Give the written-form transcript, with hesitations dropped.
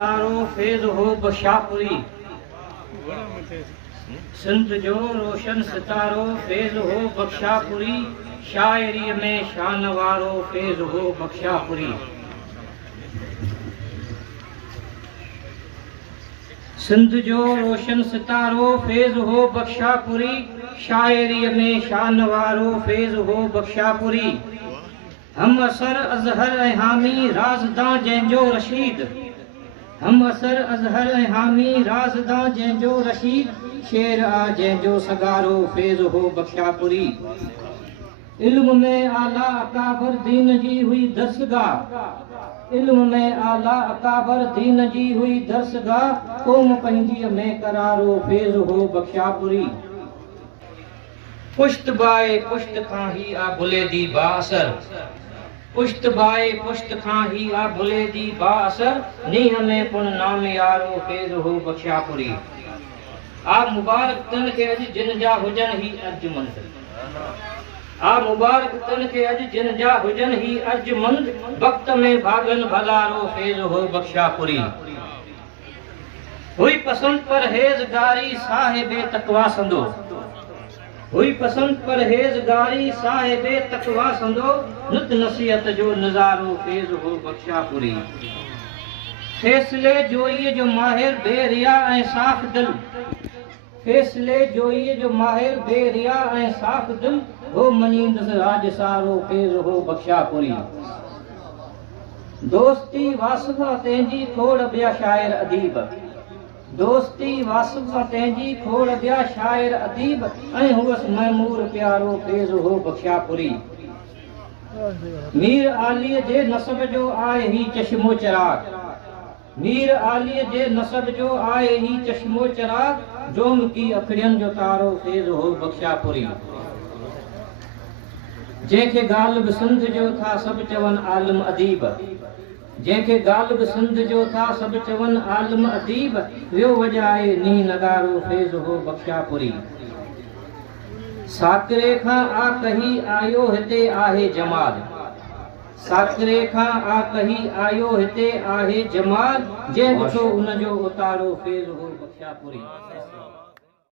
तारो फेज हो बशापुरी, सिंध जो रोशन सितारो फेज हो बख्शापुरी, शायरी में शान वारो फेज हो बख्शापुरी। सिंध जो रोशन सितारो फेज हो बख्शापुरी, शायरी में शान वारो फेज हो बख्शापुरी। हम असर अजहर हामी राजदां जंहिंजो रशीद, हम असर अजहर हामी राजदां जंहिंजो रशीद, शेर आ जंहिंजो सगारो फेज हो बख्शापुरी। इल्म में आला अकाबर दीन जी हुई दरसगाह, इल्म में आला अकाबर दीन जी हुई दरसगाह, क़ौम पंजीअ में करारो फेज हो बख्शापुरी। पुश्त बाए पुश्त खां ही आ बुलेदी बाअसर, पुश्त बाए पुश्त खां ही आ बुलेदी बाअसर, नीह में पुन नाम यारो फेज हो बख्शापुरी। आ मुबारक तन के अज जिन जा हुजन ही अर्जुमंद, आ मुबारक तन के अज जिन जा हुजन ही अर्जुमंद, वक्त में भागन भलारो फेज हो बख्शापुरी। हुई पसंद परहेज़गारी साहिबे तकवा संदो, हुई पसंद परहेज़गारी साहिबे तकवा संदो, नुत नसीहत जो नज़ारो फेज हो बख्शापुरी। फैसले जोइए जो माहिर बेरिया ऐं साफ़ दिल, फैसले जोइए जो माहिर बेरिया ऐं साफ़ दिल, हो मनींदुसि राज सारो फेज हो बख्शापुरी। दोस्ती वासुवा तंहिंजी खोड़ ॿिया शाइर अदीब, दोस्ती वासुवा तंहिंजी खोड़ ॿिया शाइर अदीब, ऐं हुअसि महमूर प्यारो फेज हो बख्शापुरी। मीर आलीअ जे नसब जो आहे ही चश्मो चिराग, मीर आलीअ जे नसब जो आहे ही चश्मो चिराग, जोम की अखड़ियन जो तारो फेज हो बख्शापुरी। जंहिंखे गालिब सिंध जो था सभु चवनि आलिम अदीब, जंहिंखे गालिब सिंध जो था सभु चवनि आलिम अदीब, वियो वॼाए नी नगारो फेज हो बख्शापुरी। साकिरे खां आ कही आयो हिते आहे जमाल, साकिरे खां आ कही आयो हिते आहे जमाल, जंहिं ॾिठो उन जो उतारो फेज हो बख्शापुरी।